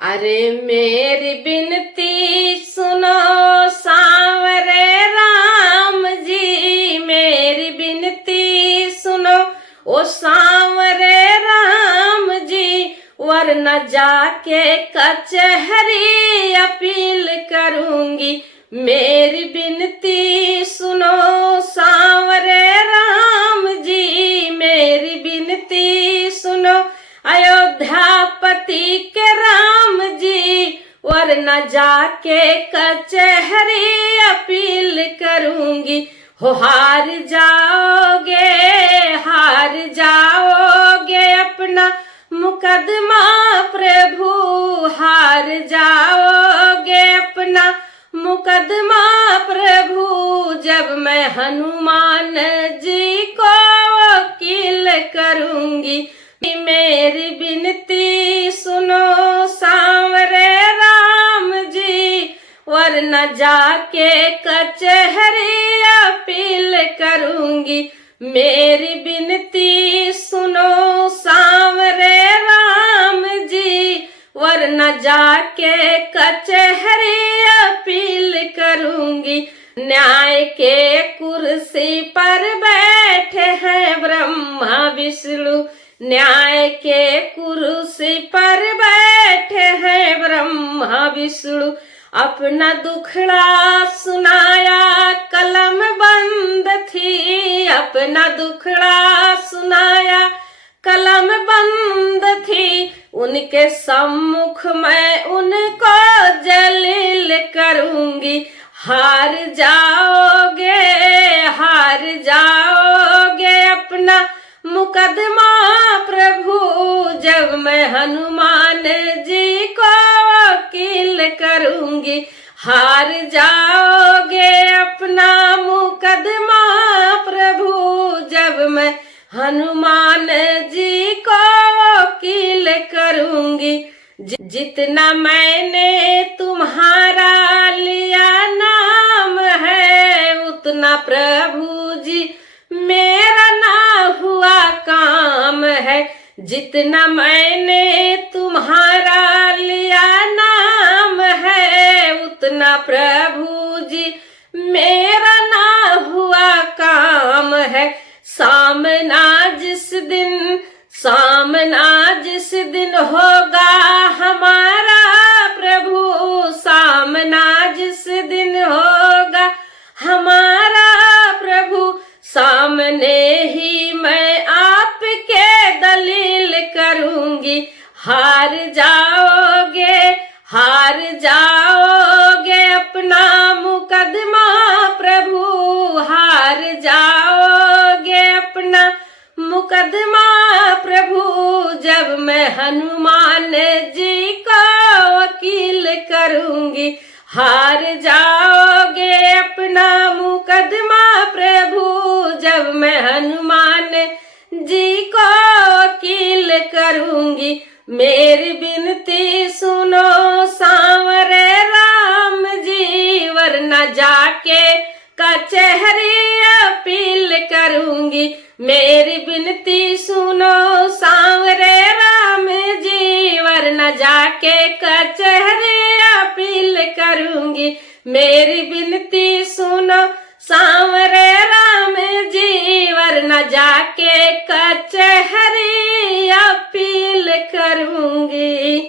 अरे मेरी बिनती सुनो सांवरे राम जी, मेरी बिनती सुनो ओ सांवरे राम जी, वरना जाके कचहरी अपील करूंगी। मेरी बिनती सुनो सांवरे राम जी, मेरी बिनती सुनो अयोध्यापति के राम जी, वरना जाके कचहरी अपील करूंगी। हो हार जाओगे अपना मुकदमा प्रभु, हार जाओगे अपना मुकदमा प्रभु, जब मैं हनुमान जी को वकील करूंगी। मेरी बिनती सुनो सांवरे राम जी, वरना जाके कचहरी अपील करूंगी। मेरी बिनती सुनो सांवरे राम जी, वरना जाके कचहरी अपील करूंगी। न्याय के कुर्सी पर बैठे हैं ब्रह्मा विष्णु, न्याय के कुर्सी पर बैठे हैं ब्रह्मा विष्णु। अपना दुखड़ा सुनाया कलम बंद थी, अपना दुखड़ा सुनाया कलम बंद थी। उनके सम्मुख मैं उनको जलील करूंगी। हार जाओगे अपना मुकदमा प्रभु, जब मैं हनुमान जी को वकील करूंगी। हार जाओगे अपना मुकदमा प्रभु, जब मैं हनुमान जी को वकील करूंगी। जितना मैंने तुम्हारा लिया नाम है, उतना प्रभु जी मेरा ना हुआ काम है। जितना मैंने तुम्हारा लिया नाम है, उतना प्रभु जी मेरा ना हुआ काम है। सामना जिस दिन होगा हमारा प्रभु, सामना जिस दिन होगा हमारा प्रभु, सामने ही मैं आपके दलील करूंगी। हार जाओगे अपना मुकदमा प्रभु, हार जाओगे अपना मुकदमा प्रभु, जब मैं हनुमान जी को वकील करूंगी। हार जाओगे अपना मुकदमा प्रभु, जब मैं हनुमान जी को वकील करूंगी। मेरी बिनती सुनो सांवरे राम जी, वरना जाके कचहरी अपील करूंगी। मेरी बिनती सुनो सांवरे राम जी, वरना जाके कचहरी अपील करूंगी। मेरी बिनती सुनो सांवरे राम जी, वरना जाके कचहरी अपील करूंगी।